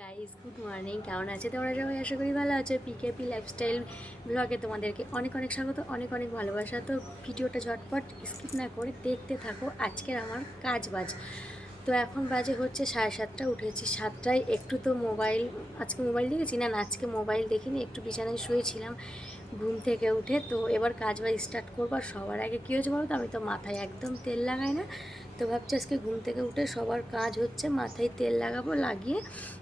Guys, good morning. কেমন আছে তোমরা সবাই? আশা করি ভালো আছো। পিকেপি লাইফস্টাইল ব্লগে তোমাদেরকে অনেক অনেক স্বাগত, অনেক অনেক ভালোবাসা। তো ভিডিওটা ঝটপট স্কিপ না করে দেখতে থাকো আজকের আমার কাজ বাজ। তো এখন বাজে হচ্ছে 7:30। উঠেছি 7টায়। একটু তো মোবাইল, আজকে মোবাইল দেখেছি না, আজকে মোবাইল দেখিনি, একটু বিছানায় শুয়েছিলাম ঘুম থেকে উঠে। তো এবার কাজ বাজ স্টার্ট করবো। আর সবার আগে কী হয়েছে বলো তো, আমি তো মাথায় একদম তেল লাগাই না। তো ভাবছি আজকে ঘুম থেকে উঠে সবার কাজ হচ্ছে মাথায় তেল লাগাবো, লাগিয়ে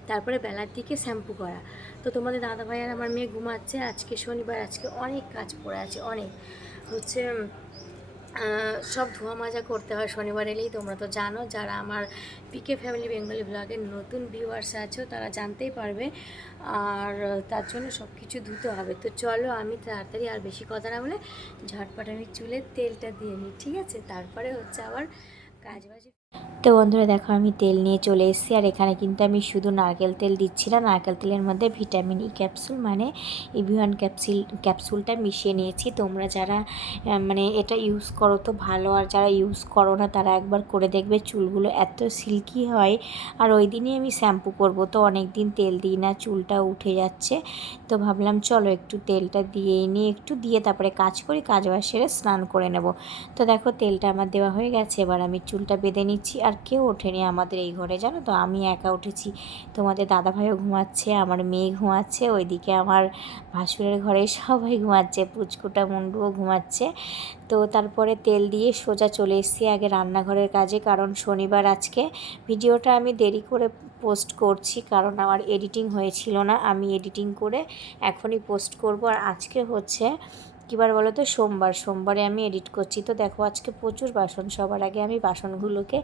তারপরে বেলার দিকে শ্যাম্পু করা। তো তোমাদের দাদাভাই আর আমার মেয়ে ঘুমাচ্ছে। আজকে শনিবার, আজকে অনেক কাজ পড়ে আছে, অনেক হচ্ছে সব ধোয়া মাজা করতে হয় শনিবার এলেই। তোমরা তো জানো, যারা আমার পিকে ফ্যামিলি বেঙ্গলি ব্লগের নতুন ভিউয়ার্স আছো তারা জানতেই পারবে। আর তার জন্য সব কিছু ধুতে হবে। তো চলো আমি তাড়াতাড়ি আর বেশি কথা না বলে ঝটপট আমি চুলের তেলটা দিয়ে নিই, ঠিক আছে? তারপরে হচ্ছে আবার কাজ বাজ। তো বন্ধুরা দেখো, আমি তেল নিয়ে চলে এসেছি। আর এখানে কিন্তু আমি শুধু নারকেল তেল দিচ্ছি না, নারকেল তেলের মধ্যে ভিটামিন ই ক্যাপসুল মানে ইভিওয়ান ক্যাপসুলটা মিশিয়ে নিয়েছি। তোমরা যারা মানে এটা ইউজ করো তো ভালো, আর যারা ইউজ করো না তারা একবার করে দেখবে, চুলগুলো এত সিল্কি হয়। আর ওই দিনই আমি শ্যাম্পু করব, তো অনেক দিন তেল দিই না, চুলটা উঠে যাচ্ছে। তো ভাবলাম চলো একটু তেলটা দিয়ে নিয়ে একটু দিয়ে তারপরে কাজ করি, কাজ বাজ সেরে স্নান করে নেব। তো দেখো তেলটা আমার দেওয়া হয়ে গেছে, এবার আমি চুলটা বেঁধে নিচ্ছি। আর কেউ ওঠেনি আমাদের এই ঘরে, জানো তো, আমি একা উঠেছি। তোমাদের দাদাভাইও ঘুমাচ্ছে, আমার মেয়ে ঘুমাচ্ছে, ওইদিকে আমার ভাসুরের ঘরে সবাই ঘুমাচ্ছে, পুচকুটা মুন্ডুও ঘুমাচ্ছে। তো তারপরে তেল দিয়ে সোজা চলে এসেছি আগে রান্নাঘরের কাজে, কারণ শনিবার আজকে। ভিডিওটা আমি দেরি করে পোস্ট করছি কারণ আমার এডিটিং হয়েছিল না, আমি এডিটিং করে এখনই পোস্ট করব। আর আজকে হচ্ছে কিবার বলো তো, সোমবারে আমি এডিট করছি। তো দেখো আজকে প্রচুর বাসন, সবার আগে আমি বাসনগুলোকে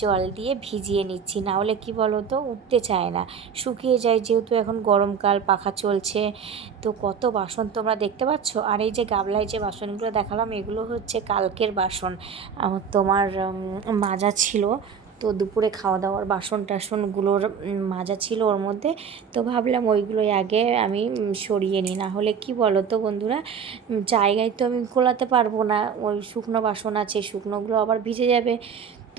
জল দিয়ে ভিজিয়ে নিচ্ছি, না হলে কী বলো তো উঠতে চায় না, শুকিয়ে যায়, যেহেতু এখন গরমকাল পাখা চলছে। তো কত বাসন তোমরা দেখতে পাচ্ছ। আর এই যে গামলায় যে বাসনগুলো দেখালাম, এগুলো হচ্ছে কালকের বাসন, তোমার মাজা ছিল। তো দুপুরে খাওয়া দাওয়ার বাসন টাসনগুলোর মাজা ছিল ওর মধ্যে। তো ভাবলাম ওইগুলোই আগে আমি সরিয়ে নিই, না হলে কি বলো তো বন্ধুরা, জায়গায় তো আমি গোলাতে পারবো না। ওই শুকনো বাসন আছে, শুকনোগুলো আবার ভিজে যাবে।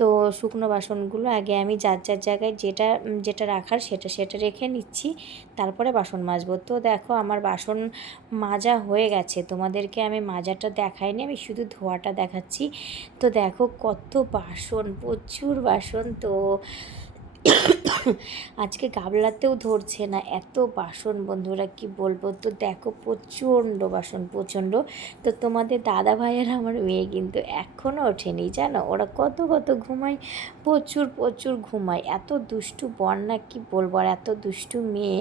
তো শুকনো বাসনগুলো আগে আমি যার যার জায়গায় যেটা যেটা রাখার সেটা সেটা রেখে নিচ্ছি, তারপরে বাসন মাজবো। তো দেখো আমার বাসন মাজা হয়ে গেছে, তোমাদেরকে আমি মাজাটা দেখাইনি, আমি শুধু ধোয়াটা দেখাচ্ছি। তো দেখো কত বাসন, প্রচুর বাসন। তো আজকে গামলাতেও ধরছে না, এত বাসন বন্ধুরা কি বলবো। তো দেখো প্রচণ্ড বাসন, প্রচণ্ড। তো তোমাদের দাদা ভাই আর আমার মেয়ে কিন্তু এখনও ওঠেনি, জানো, ওরা কত কত ঘুমায়, প্রচুর প্রচুর ঘুমায়, এত দুষ্টু বন্যা কি বলবো। আর এত দুষ্টু মেয়ে।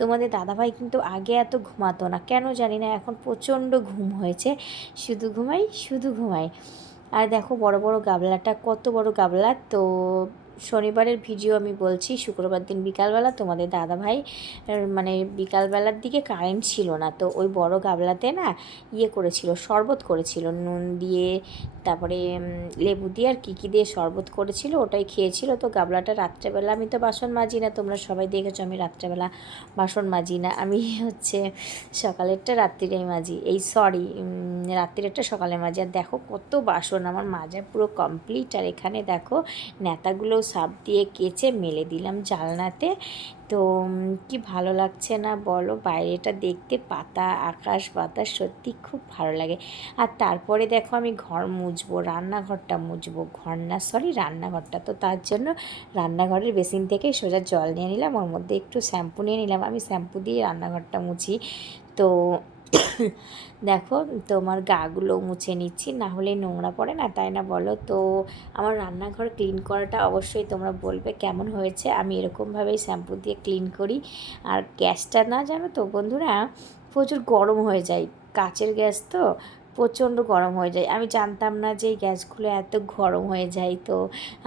তোমাদের দাদাভাই কিন্তু আগে এত ঘুমাতো না, কেন জানি না, এখন প্রচণ্ড ঘুম হয়েছে, শুধু ঘুমাই শুধু ঘুমাই। আর দেখো বড় বড় গামলাটা, কত বড় গামলা। তো শনিবারের ভিডিও আমি বলছি, শুক্রবার দিন বিকালবেলা তোমাদের দাদাভাই মানে বিকালবেলার দিকে কারেন্ট ছিল না, তো ওই বড় গামলাতে না করেছিল, শরবত করেছিল নুন দিয়ে, তারপরে লেবু দিয়ে আর কী দিয়ে শরবত করেছিল, ওটাই খেয়েছিল। তো গামলাটা রাত্রেবেলা, আমি তো বাসন মাজি না, তোমরা সবাই দেখেছো আমি রাত্রেবেলা বাসন মাজি না, আমি হচ্ছে সকালেরটা রাত্রিরেই মাজি, রাত্রিরেরটা সকালে মাজি। আর দেখো কত বাসন, আমার মাজা পুরো কমপ্লিট। আর এখানে দেখো নেতাগুলো সাপ দিয়ে কেচে মেলে দিলাম জালনাতে। তো কি ভালো লাগছে না বলো, বাইরেটা দেখতে, পাতা আকাশ বাতাস, সত্যি খুব ভালো লাগে। আর তারপরে দেখো আমি ঘর মুছবো, রান্নাঘরটা মুছবো, ঘর না সরি রান্নাঘরটা। তো তার জন্য রান্নাঘরের বেসিন থেকে সোজা জল নিয়ে নিলাম, ওর মধ্যে একটু শ্যাম্পু নিয়ে নিলাম, আমি শ্যাম্পু দিয়ে রান্নাঘরটা মুছি। তো দেখো তোমার গাগুলো মুছে নিচ্ছি, না হলে নোংরা পড়ে না, তাই না বলো। তো আমার রান্নাঘর ক্লিন করাটা অবশ্যই তোমরা বলবে কেমন হয়েছে। আমি এরকমভাবেই শ্যাম্পু দিয়ে ক্লিন করি। আর গ্যাসটা না, জানো তো বন্ধুরা, প্রচুর গরম হয়ে যায়, কাচের গ্যাস তো প্রচণ্ড গরম হয়ে যায়। আমি জানতাম না যে এই গ্যাসগুলো এত গরম হয়ে যায়। তো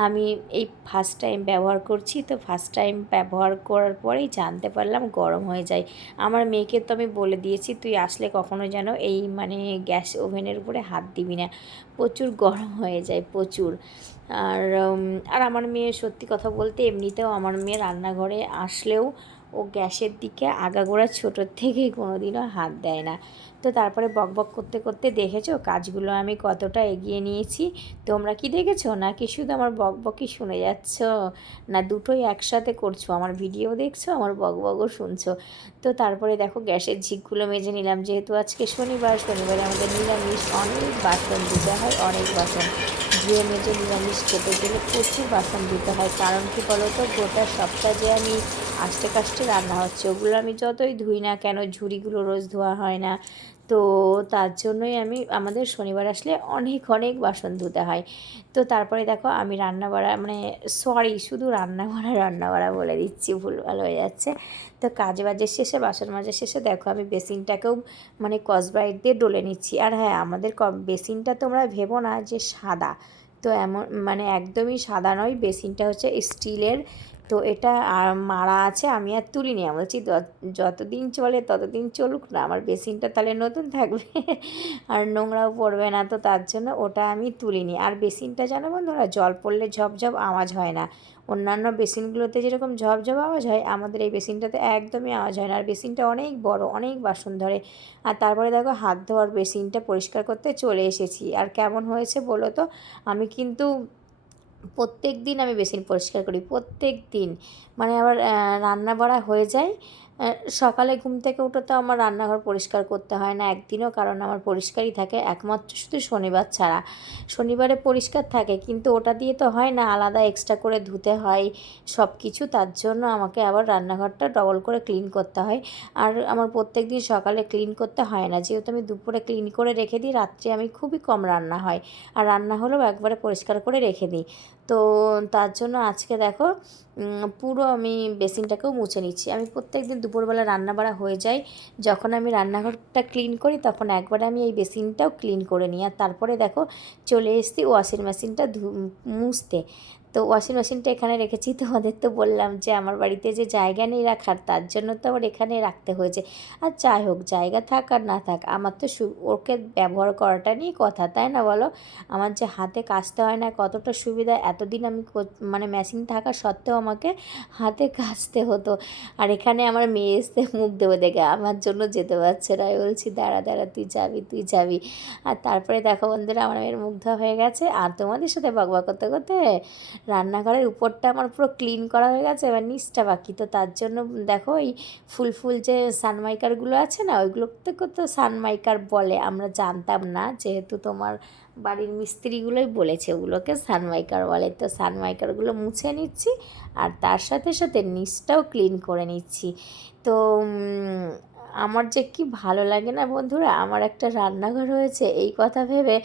আমি এই ফার্স্ট টাইম ব্যবহার করছি, তো ফার্স্ট টাইম ব্যবহার করার পরেই জানতে পারলাম গরম হয়ে যায়। আমার মেয়েকে তো আমি বলে দিয়েছি, তুই আসলে কখনো যেন এই মানে গ্যাস ওভেনের উপরে হাত দিবি না, প্রচুর গরম হয়ে যায়, প্রচুর। আর আর আমার মেয়ে, সত্যি কথা বলতে এমনিতেও আমার মেয়ে রান্নাঘরে আসলেও ও গ্যাসের দিকে আগাগোড়া ছোটোর থেকেই কোনো দিনও হাত দেয় না। তো তারপরে বকবক করতে করতে দেখেছো কাজগুলো আমি কতটা এগিয়ে নিয়েছি। তোমরা কি দেখেছো, নাকি শুধু আমার বকবকই শুনে যাচ্ছ, না দুটোই একসাথে করছো, আমার ভিডিও দেখছো আমার বকবকও শুনছো? তো তারপরে দেখো গ্যাসের ঝিকগুলো মেজে নিলাম, যেহেতু আজকে শনিবারে আমাদের নিরামিষ, অনেক বাসন ধুতে হয়, অনেক বাসন ধুয়ে মেজে নিরামিষ খেতে গেলে প্রচুর বাসন ধুতে হয়। কারণ কি বলো তো, গোটা সপ্তাহ যে আমি আস্তে কাস্তে রান্না হচ্ছে, ওগুলো আমি যতই ধুই না কেন ঝুড়িগুলো রোজ ধোয়া হয় না। তো তার জন্যই আমাদের শনিবার আসলে অনেক অনেক বাসন ধুতে হয়। তো তারপরে দেখো আমি শুধু রান্না বাড়া বলে দিচ্ছি, ভুলভাল হয়ে যাচ্ছে। তো কাজ বাজের শেষে, বাসন মাজার শেষে দেখো আমি বেসিনটাকেও স্কচব্রাইট দিয়ে ডলে নিচ্ছি। আর হ্যাঁ, আমাদের বেসিনটা তোমরা ভেবো না যে সাদা, তো এমন একদমই সাদা নয়, বেসিনটা হচ্ছে স্টিলের। তো এটা মারা আছে, আমি আর তুলিনি। আমি বলছি যতদিন চলে ততদিন চলুক না, আমার বেসিনটা তাহলে নতুন থাকবে আর নোংরাও পড়বে না। তো তার জন্য ওটা আমি তুলিনি। আর বেসিনটা জানো বন্ধুরা, জল পড়লে ঝপঝপ আওয়াজ হয় না। অন্যান্য বেসিনগুলোতে যেরকম ঝপঝপ আওয়াজ হয়, আমাদের এই বেসিনটাতে একদমই আওয়াজ হয় না। আর বেসিনটা অনেক বড়, অনেক বাসন ধরে। আর তারপরে দেখো হাত ধোয়ার বেসিনটা পরিষ্কার করতে চলে এসেছি। আর কেমন হয়েছে বলো তো, আমি কিন্তু প্রত্যেক দিন আমি বেসিন পরিষ্কার করি, প্রত্যেক দিন। আবার রান্না বাড়া হয়ে যায়, সকালে ঘুম থেকে উঠে তো আমার রান্নাঘর পরিষ্কার করতে হয় না একদিনও, কারণ আমার পরিষ্কারই থাকে, একমাত্র শুধু শনিবার ছাড়া। শনিবারে পরিষ্কার থাকে, কিন্তু ওটা দিয়ে তো হয় না, আলাদা এক্সট্রা করে ধুতে হয় সব কিছু। তার জন্য আমাকে আবার রান্নাঘরটা ডবল করে ক্লিন করতে হয়। আর আমার প্রত্যেক দিন সকালে ক্লিন করতে হয় না, যেহেতু আমি দুপুরে ক্লিন করে রেখে দিই, রাত্রে আমি খুবই কম রান্না হয়, আর রান্না হলেও একবারে পরিষ্কার করে রেখে দিই। তো তার জন্য আজকে দেখো পুরো আমি বেসিনটাকেও মুছে নিচ্ছি। আমি প্রত্যেক দিন দুপুরবেলা রান্না বাড়া হয়ে যায়, যখন আমি রান্নাঘরটা ক্লিন করি তখন একবারে আমি এই বেসিনটাও ক্লিন করে নিই। আর তারপরে দেখো চলে এসেছি ওয়াশিং মেশিনটা মুছতে। তো ওয়াশিং মেশিনটা এখানে রেখেছি, তোমাদের তো বললাম যে আমার বাড়িতে যে জায়গা নেই রাখার, তার জন্য তো আবার এখানে রাখতে হয়েছে। আর যাই হোক, জায়গা থাক আর না থাক, আমার তো ওকে ব্যবহার করাটা নিয়ে কথা, তাই না বলো? আমার যে হাতে কাচতে হয় না, কতটা সুবিধা। এতদিন আমি মেশিন থাকা সত্ত্বেও আমাকে হাতে কাচতে হতো। আর এখানে আমার মেয়ে এসে মুখ দেবে দেখে আমার জন্য যেতে পারছে না, আমি বলছি দাঁড়া দাঁড়া, তুই যাবি। আর তারপরে দেখো বন্ধুরা, আমার মেয়ের মুগ্ধ হয়ে গেছে। আর তোমাদের সাথে বকবক করতে করতে রান্নাঘরের উপরটা আমার পুরো ক্লিন করা হয়ে গেছে, এবার নিচটা বাকি। তো তার জন্য দেখো এই ফুল যে সানমাইকারগুলো আছে না, ওইগুলোতে তো সানমাইকার বলে, আমরা জানতাম না, যেহেতু তোমার বাড়ির মিস্ত্রিগুলোই বলেছে ওগুলোকে সানমাইকার বলে। তো সানমাইকারগুলো মুছে নিচ্ছি, আর তার সাথে সাথে নিচটাও ক্লিন করে নিচ্ছি। তো আমার যে কি ভালো লাগে না বন্ধুরা, আমার একটা রান্নাঘর হয়েছে, এই কথা ভেবে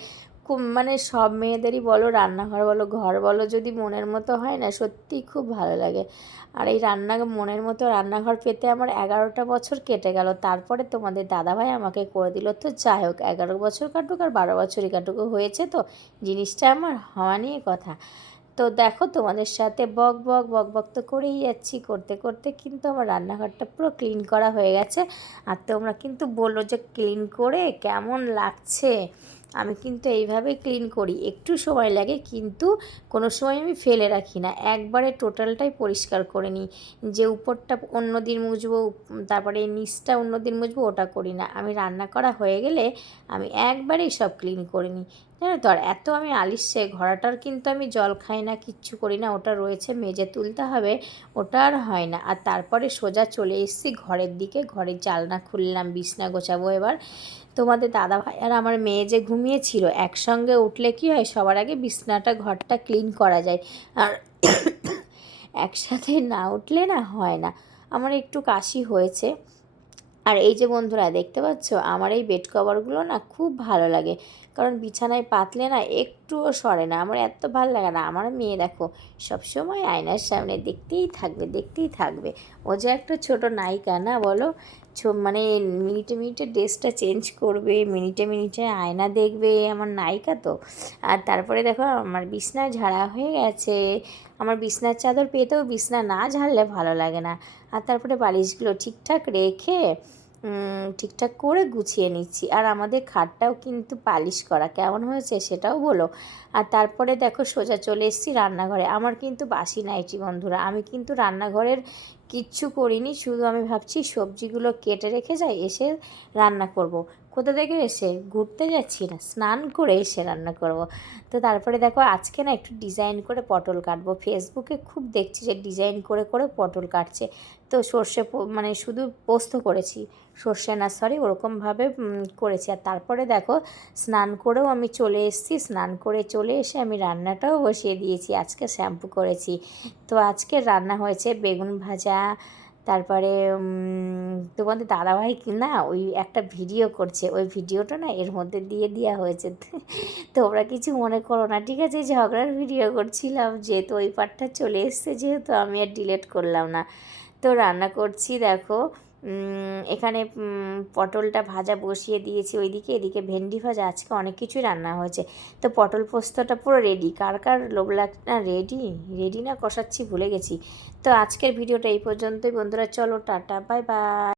খুব সব মেয়েদেরই বলো, রান্নাঘর বলো ঘর বলো, যদি মনের মতো হয় না, সত্যিই খুব ভালো লাগে। আর এই মনের মতো রান্নাঘর পেতে আমার 11টা বছর কেটে গেল, তারপরে তোমাদের দাদাভাই আমাকে করে দিল। তো যাই হোক, 11 বছর কাটুক আর 12 বছরই কাটুক, হয়েছে তো, জিনিসটা আমার হওয়া নিয়ে কথা। তো দেখো তোমাদের সাথে বক তো করেই যাচ্ছি, করতে করতে কিন্তু আমার রান্নাঘরটা পুরো ক্লিন করা হয়ে গেছে। আর তোমরা কিন্তু বললো যে ক্লিন করে কেমন লাগছে। আমি কিন্তু এইভাবেই ক্লিন করি, একটু সময় লাগে, কিন্তু কোনো সময় আমি ফেলে রাখি না, একবারে টোটালটাই পরিষ্কার করে নিই। যে উপরটা অন্য দিন মুছবো, তারপরে নিচটা অন্য দিন মুছবো, ওটা করি না। আমি রান্না করা হয়ে গেলে আমি একবারেই সব ক্লিন করে নিই, জানো তো। আর এত আমি আলিস্যে, ঘোড়াটার কিন্তু আমি জল খাই না, কিচ্ছু করি না, ওটা রয়েছে, মেজে তুলতে হবে, ওটা আর হয় না। আর তারপরে সোজা চলে এসেছি ঘরের দিকে, ঘরের জানলা খুললাম, বিছনা গোছাবো এবার। তোমাদের দাদাভাই আর আমার মেয়ে যে ঘুমিয়েছিল, একসঙ্গে উঠলে কি হয়, সবার আগে বিছনাটা ঘরটা ক্লিন করা যায়, আর একসাথে না উঠলে না হয় না। আমার একটু কাশি হয়েছে। আর এই যে বন্ধুরা দেখতে পাচ্ছ, আমার এই বেড কভারগুলো না খুব ভালো লাগে, কারণ বিছানায় পাতলে না একটুও সরে না, আমার এত ভালো লাগে না। আমার মেয়ে দেখো সবসময় আয়নার সামনে দেখতেই থাকবে। ও যে একটা ছোট নায়িকা না বলো, মিনিটে মিনিটে ড্রেসটা চেঞ্জ করবে, মিনিটে মিনিটে আয়না দেখবে, আমার নায়িকা তো। আর তারপরে দেখো আমার বিছনা ঝাড়া হয়ে গেছে। আমার বিছনার চাদর পেতেও বিছনা না ঝাড়লে ভালো লাগে না। আর তারপরে বালিশগুলো ঠিকঠাক রেখে ঠিকঠাক করে গুছিয়ে নিচ্ছি। আর আমাদের খাটটাও কিন্তু পালিশ করা, কেমন হয়েছে সেটাও বলো। আর তারপরে দেখো সোজা চলে এসেছি রান্নাঘরে। আমার কিন্তু বাসি নাইটি বন্ধুরা, আমি কিন্তু রান্নাঘরের কিচ্ছু করিনি, শুধু আমি ভাবছি সবজিগুলো কেটে রেখে যাই, এসে রান্না করব। কোথা থেকে এসে ঘুরতে যাচ্ছি না, স্নান করে এসে রান্না করব। তো তারপরে দেখো আজকে না একটু ডিজাইন করে পটল কাটবো। ফেসবুকে খুব দেখছি যে ডিজাইন করে করে পটল কাটছে। তো সর্ষে মানে শুধু পোস্ত করেছি, সর্ষে না সরি, ওরকমভাবে করেছি। আর তারপরে দেখো স্নান করেও আমি চলে এসেছি, স্নান করে চলে এসে আমি রান্নাটাও বসিয়ে দিয়েছি। আজকে শ্যাম্পু করেছি। তো আজকে রান্না হয়েছে বেগুন ভাজা, তারপরে তোমাদের দাদাভাই না ওই একটা ভিডিও করছে, ওই ভিডিওটা না এর মধ্যে দিয়ে দেওয়া হয়েছে। তোমরা কিছু মনে করো না, ঠিক আছে? ঝগড়ার ভিডিও করছিলাম, যেহেতু ওই পার্টটা চলে এসছে, যেহেতু আমি আর ডিলিট করলাম না। তো রান্না করছি দেখো, এখানে পটলটা ভাজা বসিয়ে দিয়েছি ওইদিকে, এদিকে ভেন্ডি ভাজা, আজকে অনেক কিছুই রান্না হয়েছে। তো পটল পোস্তটা পুরো রেডি। কার কার লোভ লাগছে না, রেডি না কষাচ্ছি ভুলে গেছি। তো আজকের ভিডিওটা এই পর্যন্তই বন্ধুরা, চলো টাটা বাই বাই।